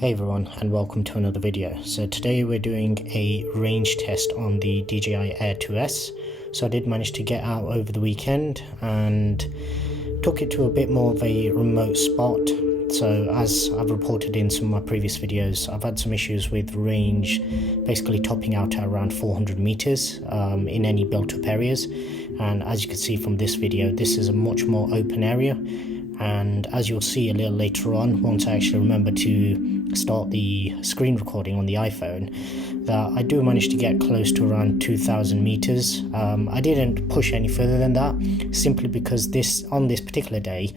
Hey everyone, and welcome to another video. So today we're doing a range test on the DJi Air 2S. So I did manage to get out over the weekend and took it to a bit more of a remote spot. So as I've reported in some of my previous videos, I've had some issues with range basically topping out at around 400 meters in any built up areas. And as you can see from this video, this is a much more open area. And as you'll see a little later on, once I actually remember to start the screen recording on the iPhone, that I do manage to get close to around 2,000 meters. I didn't push any further than that, simply because on this particular day,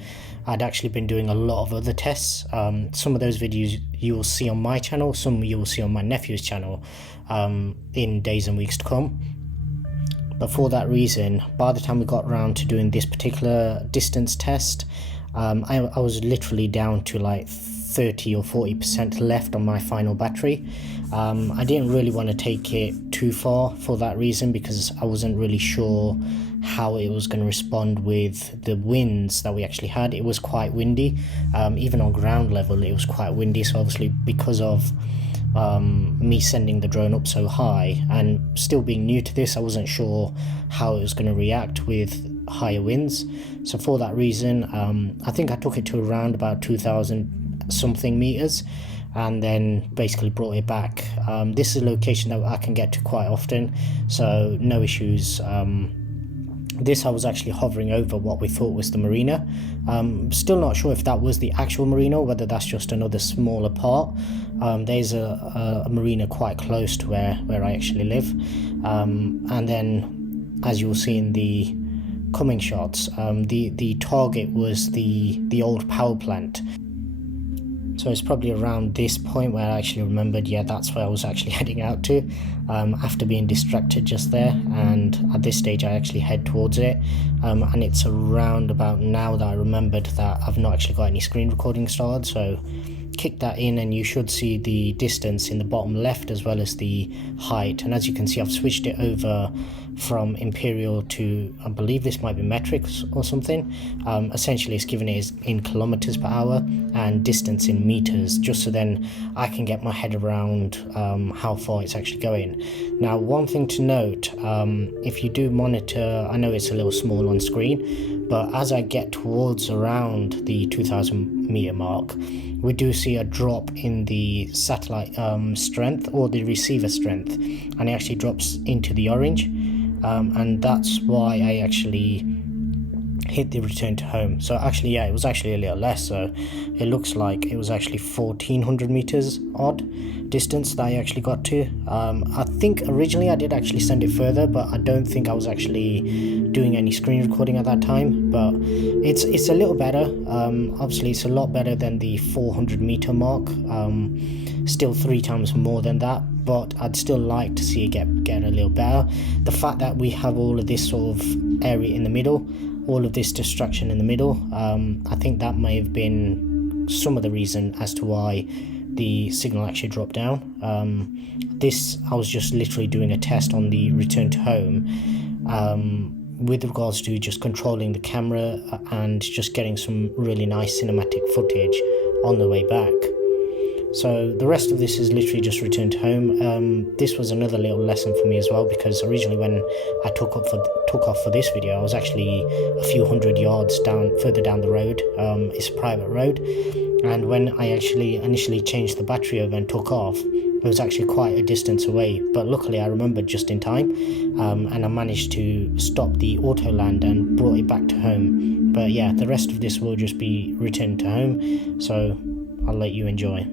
I'd actually been doing a lot of other tests. Some of those videos you will see on my channel, some you will see on my nephew's channel in days and weeks to come. But for that reason, by the time we got around to doing this particular distance test, I was literally down to like 30 or 40% left on my final battery. I didn't really want to take it too far for that reason, because I wasn't really sure how it was going to respond with the winds that we actually had. It was quite windy, even on ground level it was quite windy. So obviously, because of me sending the drone up so high and still being new to this, I wasn't sure how it was going to react with higher winds. So for that reason, I think I took it to around about 2,000 something meters and then basically brought it back. This is a location that I can get to quite often, so no issues. This I was actually hovering over what we thought was the marina. Still not sure if that was the actual marina or whether that's just another smaller part. There's a marina quite close to where I actually live, and then as you'll see in the coming shots, the target was the old power plant. So it's probably around this point where I actually remembered, yeah, that's where I was actually heading out to, after being distracted just there. And at this stage I actually head towards it, and it's around about now that I remembered that I've not actually got any screen recording started. So kick that in and you should see the distance in the bottom left as well as the height. And as you can see, I've switched it over from imperial to, I believe this might be metric or something. Essentially it's given it in kilometers per hour and distance in meters, just so then I can get my head around how far it's actually going. Now, one thing to note, if you do monitor, I know it's a little small on screen, but as I get towards around the 2,000 meter mark, we do see a drop in the satellite strength, or the receiver strength, and it actually drops into the orange, and that's why I actually hit the return to home. So actually, yeah, it was actually a little less, so it looks like it was actually 1,400 meters odd distance that I actually got to. I think originally I did actually send it further, but I don't think I was actually doing any screen recording at that time. But it's a little better. Obviously it's a lot better than the 400 meter mark, still 3 times more than that, but I'd still like to see it get a little better. The fact that we have all of this sort of area in the middle, all of this distraction in the middle, I think that may have been some of the reason as to why the signal actually dropped down. This, I was just literally doing a test on the return to home, with regards to just controlling the camera and just getting some really nice cinematic footage on the way back. So the rest of this is literally just return to home. This was another little lesson for me as well, because originally when I took off for this video, I was actually a few hundred yards further down the road. It's a private road, and when I actually initially changed the battery over and took off, it was actually quite a distance away. But luckily I remembered just in time, and I managed to stop the auto land and brought it back to home. But yeah, the rest of this will just be returned to home, so I'll let you enjoy.